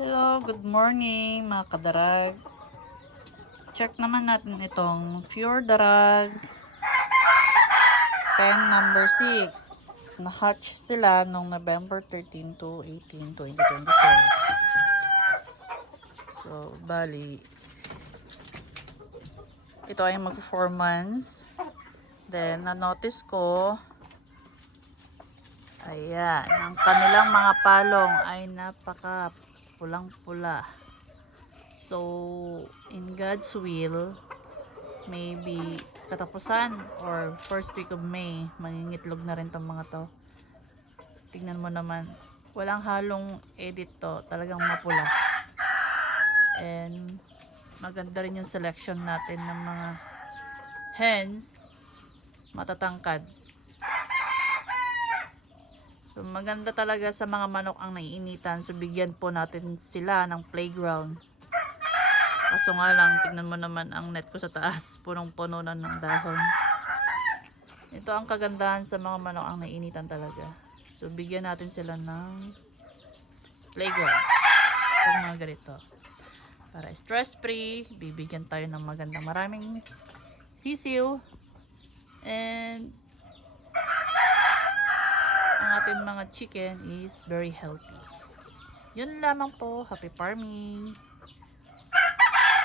Hello, good morning mga kadarag. Check naman natin itong Pure Darag pen number 6. Na-hatch sila noong November 13 to 18, 2024. So, bali, ito ay mag 4 months. Then, na-notice ko, ayan, ang kanilang mga palong ay napaka pulang-pula. So, in God's will, maybe katapusan or first week of May, mangingitlog na rin tong mga to. Tingnan mo naman, walang halong edit to, talagang mapula. And maganda rin yung selection natin ng mga hens, matatangkad. So, maganda talaga sa mga manok ang naiinitan. So, bigyan po natin sila ng playground. Kaso nga lang, tignan mo naman ang net ko sa taas. Punong-puno na ng dahon. Ito ang kagandahan sa mga manok ang naiinitan talaga. So, bigyan natin sila ng playground. Pag mga ganito. Para stress-free, bibigyan tayo ng magandang maraming sisiw. And ang ating mga chicken is very healthy. Yun lamang po. Happy farming!